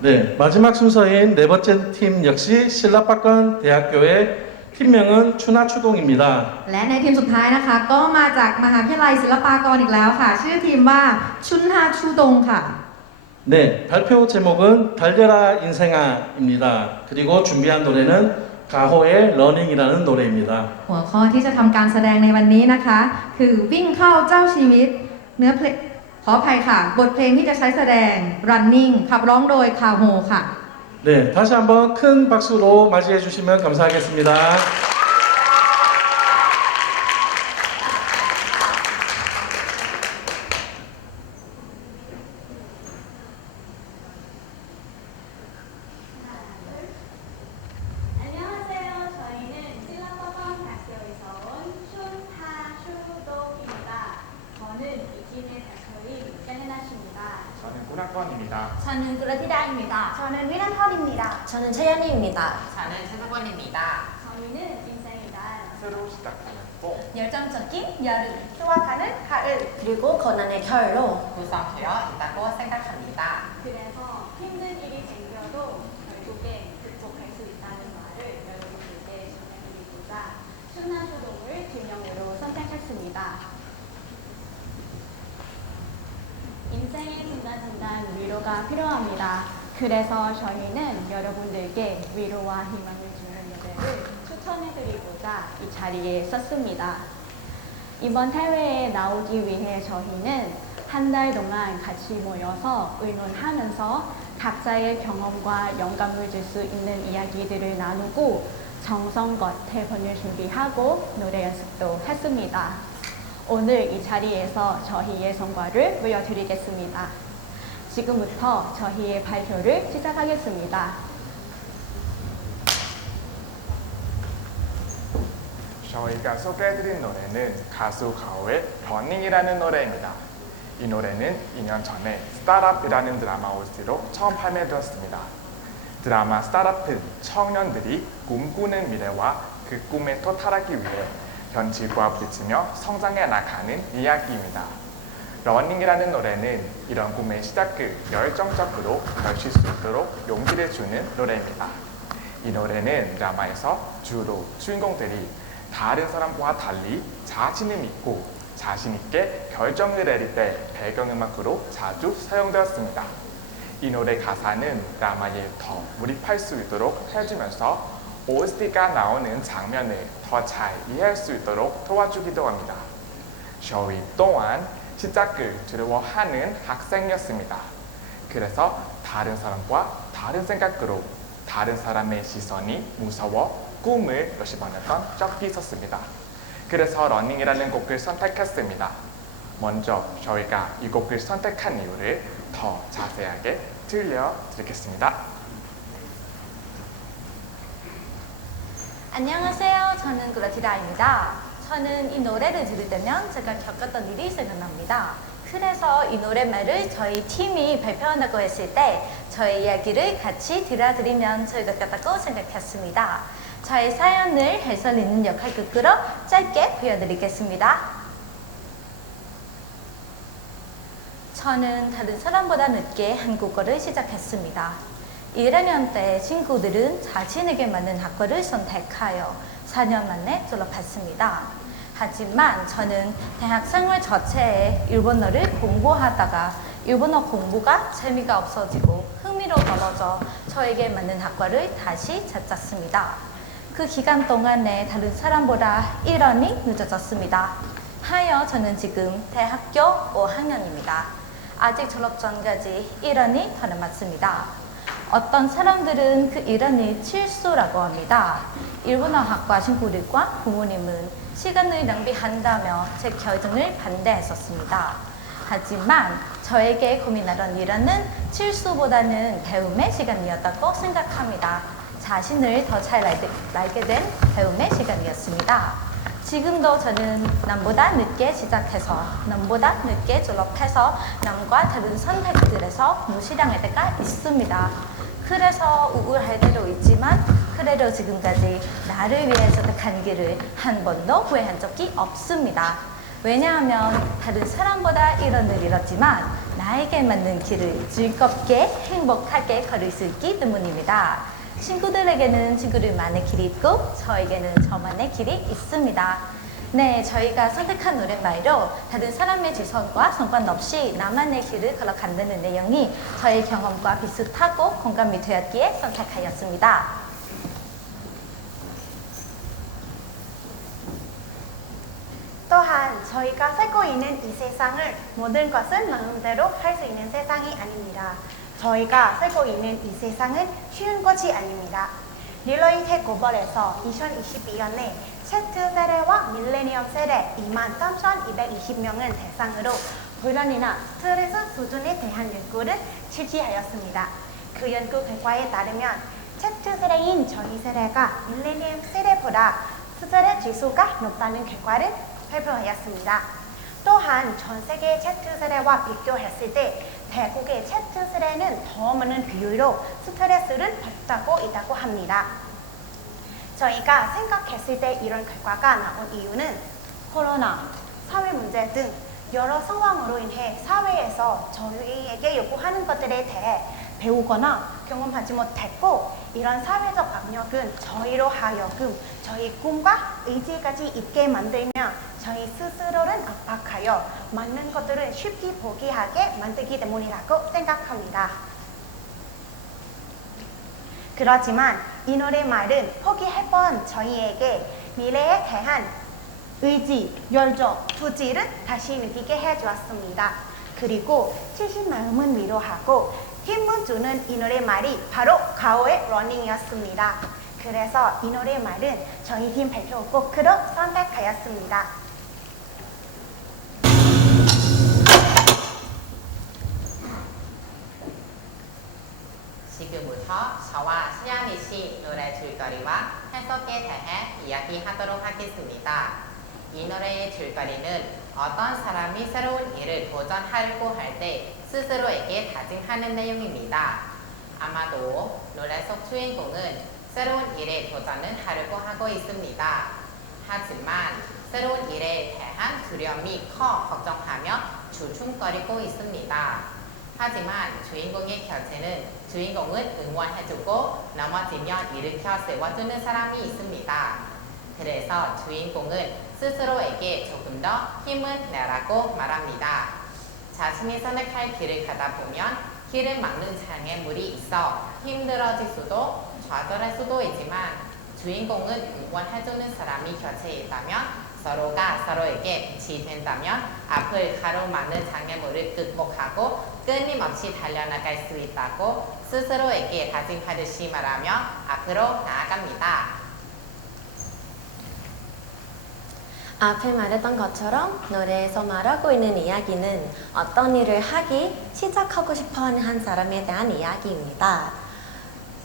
네, 마지막 순서인 네 번째 팀 역시 신라파권 대학교의 팀명은 추나추동입니다. และในทีมสุดท้ายนะคะ ก็มาจากมหาวิทยาลัยศิลปากรอีกแล้วค่ะ ชื่อทีมว่าชุนฮาชูดงค่ะ 네, 발표 제목은 달려라 인생아입니다. 그리고 준비한 노래는 가호의 러닝이라는 노래입니다. หัวข้อที่จะทำการแสดงในวันนี้นะคะ คือวิ่งเข้าเจ้าชีวิต เนื้อเพลงขออภัยค่ะ บทเพลงที่จะใช้แสดง running ขับร้องโดยคาโฮค่ะ 네, 다시 한번 큰 박수로 맞이해 주시면 감사하겠습니다. 저는 꾸락건입니다. 저는 그라티다입니다. 저는 위라털입니다. 저는 채연이입니다. 저는 최석원입니다. 저희는 인생이다. 새로 시작하는 봄. 열정적인 여름, 수확하는 가을. 그리고 고난의 겨울로 구성되어 있다고 생각합니다. 그래서 힘든 일이 생겨도 결국엔 극복할 수 있다는 말을 여러분들께 전해드리고자 춘하슈독을 두 명으로 선택했습니다. 인생의 중간중간 위로가 필요합니다. 그래서 저희는 여러분들께 위로와 희망을 주는 노래를 추천해드리고자 이 자리에 섰습니다. 이번 대회에 나오기 위해 저희는 한 달 동안 같이 모여서 의논하면서 각자의 경험과 영감을 줄 수 있는 이야기들을 나누고 정성껏 대본을 준비하고 노래 연습도 했습니다. 오늘 이 자리에서 저희의 성과를 보여드리겠습니다. 지금부터 저희의 발표를 시작하겠습니다. 저희가 소개해드린 노래는 가수 가오의 러닝이라는 노래입니다. 이 노래는 2년 전에 스타트업이라는 드라마 OST로 처음 발매되었습니다. 드라마 스타트업은 청년들이 꿈꾸는 미래와 그 꿈에 도달하기 위해 현실과 부딪히며 성장해 나가는 이야기입니다. 러닝이라는 노래는 이런 꿈의 시작을 열정적으로 펼칠 수 있도록 용기를 주는 노래입니다. 이 노래는 드라마에서 주로 주인공들이 다른 사람과 달리 자신을 믿고 자신 있게 결정을 내릴 때 배경음악으로 자주 사용되었습니다. 이 노래 가사는 드라마에 더 몰입할 수 있도록 해주면서 OST가 나오는 장면을 더 잘 이해할 수 있도록 도와주기도 합니다. 저희 또한 시작을 두려워하는 학생이었습니다. 그래서 다른 사람과 다른 생각으로 다른 사람의 시선이 무서워 꿈을 했던 적이 있었습니다. 그래서 러닝이라는 곡을 선택했습니다. 먼저 저희가 이 곡을 선택한 이유를 더 자세하게 들려드리겠습니다. 안녕하세요. 저는 그라티다입니다. 저는 이 노래를 들을 때면 제가 겪었던 일이 생각납니다. 그래서 이 노래말을 저희 팀이 발표한다고 했을 때 저희 이야기를 같이 들려드리면 좋을 것 같다고 생각했습니다. 저의 사연을 해설 있는 역할극으로 짧게 보여드리겠습니다. 저는 다른 사람보다 늦게 한국어를 시작했습니다. 1학년 때 친구들은 자신에게 맞는 학과를 선택하여 4년 만에 졸업했습니다. 하지만 저는 대학 생활 자체에 일본어를 공부하다가 일본어 공부가 재미가 없어지고 흥미로 떨어져 저에게 맞는 학과를 다시 찾았습니다. 그 기간 동안에 다른 사람보다 1년이 늦어졌습니다. 하여 저는 지금 대학교 5학년입니다. 아직 졸업 전까지 1년이 더 남았습니다. 어떤 사람들은 그 일원을 실수라고 합니다. 일본어 학과 친구들과 부모님은 시간을 낭비한다며 제 결정을 반대했었습니다. 하지만 저에게 고민하던 일원은 실수보다는 배움의 시간이었다고 생각합니다. 자신을 더 잘 알게 된 배움의 시간이었습니다. 지금도 저는 남보다 늦게 시작해서 남보다 늦게 졸업해서 남과 다른 선택들에서 무시당할 때가 있습니다. 그래서 우울할 때도 있지만 그래도 지금까지 나를 위해 선택한 길을 한 번도 후회한 적이 없습니다. 왜냐하면 다른 사람보다 이런을 잃었지만 나에게 맞는 길을 즐겁게 행복하게 걸을 수 있기 때문입니다. 친구들에게는 친구들만의 길이 있고 저에게는 저만의 길이 있습니다. 네, 저희가 선택한 노랫말로 다른 사람의 지선과 상관없이 나만의 길을 걸어간다는 내용이 저의 경험과 비슷하고 공감이 되었기에 선택하였습니다. 또한 저희가 살고 있는 이 세상을 모든 것은 마음대로 할 수 있는 세상이 아닙니다. 저희가 살고 있는 이 세상은 쉬운 것이 아닙니다. 릴러인 테고벌에서 2022년에 Z 세대와 밀레니엄 세대 23,220명을 대상으로 불안이나 스트레스 수준에 대한 연구를 실시하였습니다. 그 연구 결과에 따르면 Z 세대인 저희 세대가 밀레니엄 세대보다 스트레스 지수가 높다는 결과를 발표하였습니다. 또한 전 세계 Z 세대와 비교했을 때 대국의 세대는 더 많은 비율로 스트레스를 받고 있다고 합니다. 저희가 생각했을 때 이런 결과가 나온 이유는 코로나, 사회 문제 등 여러 상황으로 인해 사회에서 저희에게 요구하는 것들에 대해 배우거나 경험하지 못했고 이런 사회적 압력은 저희로 하여금 저희 꿈과 의지까지 있게 만들며 저희 스스로를 압박하여 맞는 것들을 쉽게 포기하게 만들기 때문이라고 생각합니다. 그렇지만 이 노래 말은 포기해본 저희에게 미래에 대한 의지, 열정, 투지를 다시 느끼게 해주었습니다. 그리고 치신 마음은 위로하고 힘을 주는 이 노래 말이 바로 가오의 러닝이었습니다. 그래서 이 노래 말은 저희 팀 발표 곡으로 선택하였습니다. 지금부터 저와 시안이 씨 노래 줄거리와 해석에 대해 이야기하도록 하겠습니다. 이 노래의 줄거리는 어떤 사람이 새로운 일을 도전하려고 할 때 스스로에게 다짐하는 내용입니다. 아마도 노래 속 주인공은 새로운 일에 도전을 하려고 하고 있습니다. 하지만 새로운 일에 대한 두려움이 커 걱정하며 주춤거리고 있습니다. 하지만 주인공의 곁에는 주인공을 응원해주고 넘어지면 일으켜 세워주는 사람이 있습니다. 그래서 주인공은 스스로에게 조금 더 힘을 내라고 말합니다. 자신이 선택할 길을 가다 보면 길을 막는 장애물이 있어 힘들어질 수도 좌절할 수도 있지만 주인공은 응원해주는 사람이 곁에 있다면 서로가 서로에게 빛이 된다면 앞을 가로막는 장애물을 극복하고 끊임없이 달려나갈 수 있다고 스스로에게 다짐하듯이 말하며 앞으로 나아갑니다. 앞에 말했던 것처럼 노래에서 말하고 있는 이야기는 어떤 일을 하기 시작하고 싶어 하는 한 사람에 대한 이야기입니다.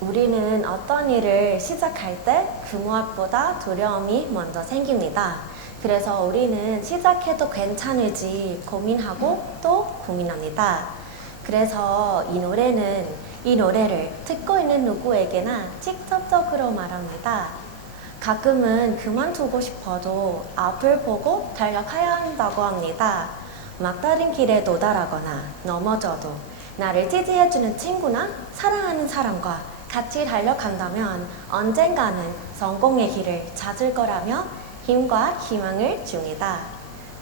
우리는 어떤 일을 시작할 때 그 무엇보다 두려움이 먼저 생깁니다. 그래서 우리는 시작해도 괜찮을지 고민하고 또 고민합니다. 그래서 이 노래는 이 노래를 듣고 있는 누구에게나 직접적으로 말합니다. 가끔은 그만두고 싶어도 앞을 보고 달려가야 한다고 합니다. 막다른 길에 도달하거나 넘어져도 나를 지지해주는 친구나 사랑하는 사람과 같이 달려간다면 언젠가는 성공의 길을 찾을 거라며 힘과 희망을 줍니다.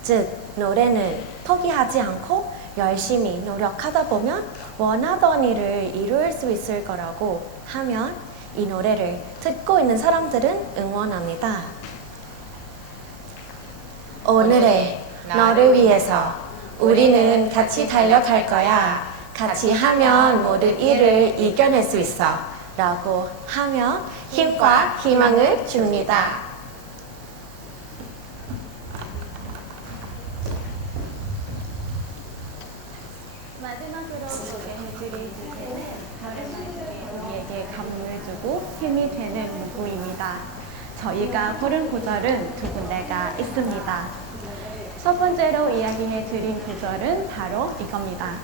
즉, 노래는 포기하지 않고 열심히 노력하다 보면 원하던 일을 이룰 수 있을 거라고 하면 이 노래를 듣고 있는 사람들은 응원합니다. 오늘의 너를 위해서 우리는 같이 달려갈 거야. 같이 하면 모든 일을 이겨낼 수 있어. 라고 하며 힘과 희망을 줍니다. 마지막으로 소개해드릴 주제는 다른 말들 이 우리에게 감동을 주고 힘이 되는 문구입니다. 저희가 고른 구절은 두 군데가 있습니다. 첫 번째로 이야기해 드린 구절은 바로 이겁니다.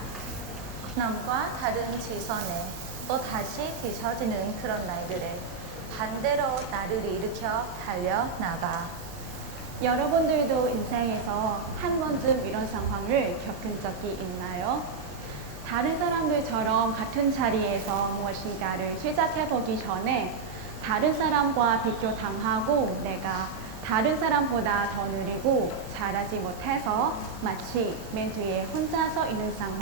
남과 다른 지선에 또 다시 뒤처지는 그런 날들을 반대로 나를 일으켜 달려나가. 여러분들도 인생에서 한 번쯤 이런 상황을 겪은 적이 있나요? 다른 사람들처럼 같은 자리에서 무엇인가를 시작해 보기 전에 다른 사람과 비교 당하고 내가 다른 사람보다 더 느리고 잘하지 못해서 마치 맨 뒤에 혼자 서 있는 상황.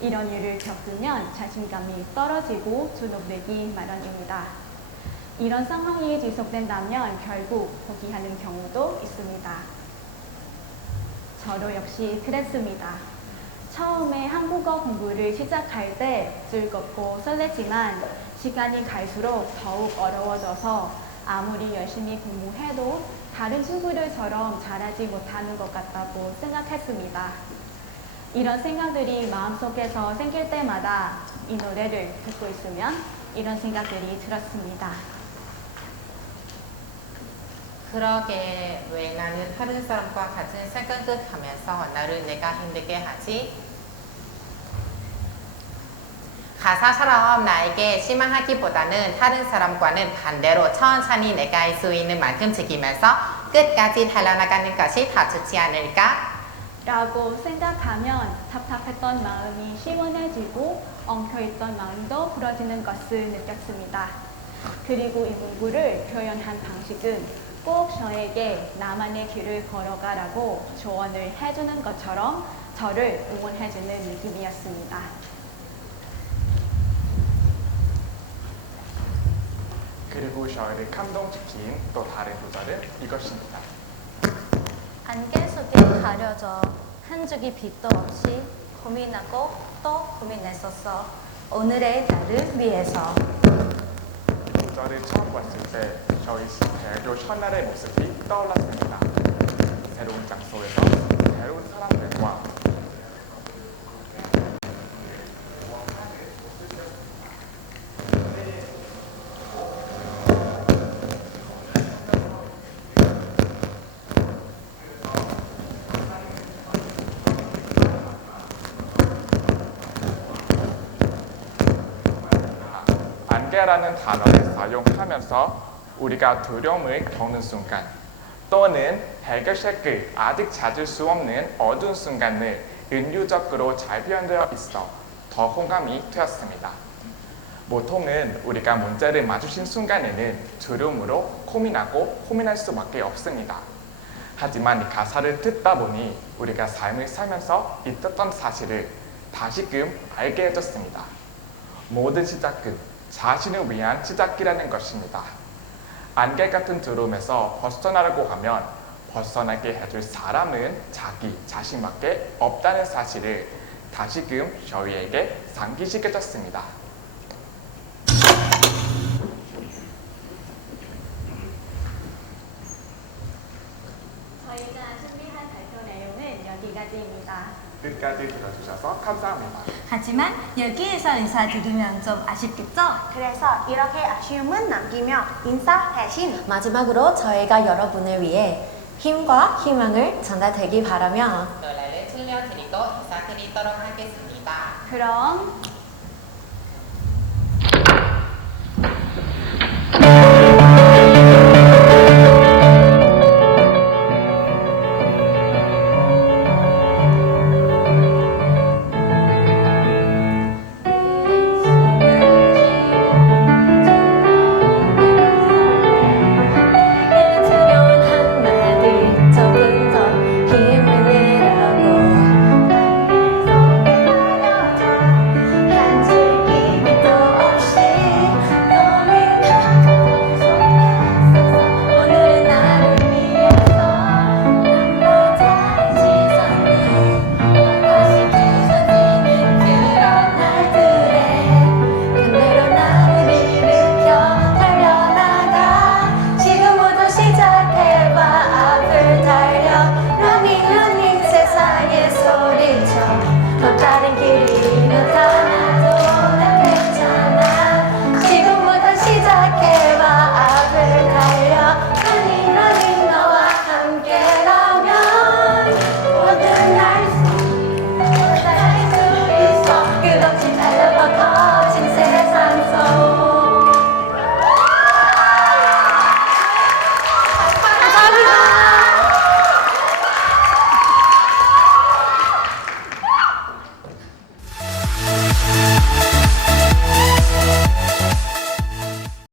이런 일을 겪으면 자신감이 떨어지고 주눅들기 마련입니다. 이런 상황이 지속된다면 결국 포기하는 경우도 있습니다. 저도 역시 그랬습니다. 처음에 한국어 공부를 시작할 때 즐겁고 설레지만 시간이 갈수록 더욱 어려워져서 아무리 열심히 공부해도 다른 친구들처럼 잘하지 못하는 것 같다고 생각했습니다. 이런 생각들이 마음속에서 생길 때마다 이 노래를 듣고 있으면 이런 생각들이 들었습니다. 그러게 왜 나는 다른 사람과 같은 생각을 하면서 나를 내가 힘들게 하지? 가사처럼 나에게 실망하기보다는 다른 사람과는 반대로 천천히 내가 할 수 있는 만큼 즐기면서 끝까지 달려나가는 것이 더 좋지 않을까? 라고 생각하면 답답했던 마음이 시원해지고 엉켜있던 마음도 풀어지는 것을 느꼈습니다. 그리고 이 문구를 표현한 방식은 꼭 저에게 나만의 길을 걸어가라고 조언을 해주는 것처럼 저를 응원해주는 느낌이었습니다. 그리고 저희를 감동시킨 또 다른 구절은 이것입니다. 안개 속에 가려져 한 줄기 빛도 없이 고민하고 또 고민했었어. 오늘의 나를 위해서. 구절을 처음 봤을 때 저희 대학교 첫날의 모습이 떠올랐습니다. 새로운 장소에서 새로운 사람들과 안개라는 단어를 사용하면서 우리가 두려움을 겪는 순간 또는 해결책을 아직 찾을 수 없는 어두운 순간을 은유적으로 잘 표현되어 있어 더 공감이 되었습니다. 보통은 우리가 문제를 마주친 순간에는 두려움으로 고민하고 고민할 수밖에 없습니다. 하지만 이 가사를 듣다 보니 우리가 삶을 살면서 있었던 사실을 다시금 알게 해줬습니다. 모든 시작은 자신을 위한 시작이라는 것입니다. 안개 같은 두려움에서 벗어나려고 하면 벗어나게 해줄 사람은 자기 자신밖에 없다는 사실을 다시금 저희에게 상기시켜줬습니다. 저희가 준비한 발표 내용은 여기까지입니다. 끝까지 들어주셔서 감사합니다. 하지만 여기에서 인사드리면 좀 아쉽겠죠? 그래서 이렇게 아쉬움은 남기며 인사 대신 마지막으로 저희가 여러분을 위해 힘과 희망을 전달되기 바라며 노래를 들려드리고 인사드리도록 하겠습니다. 그럼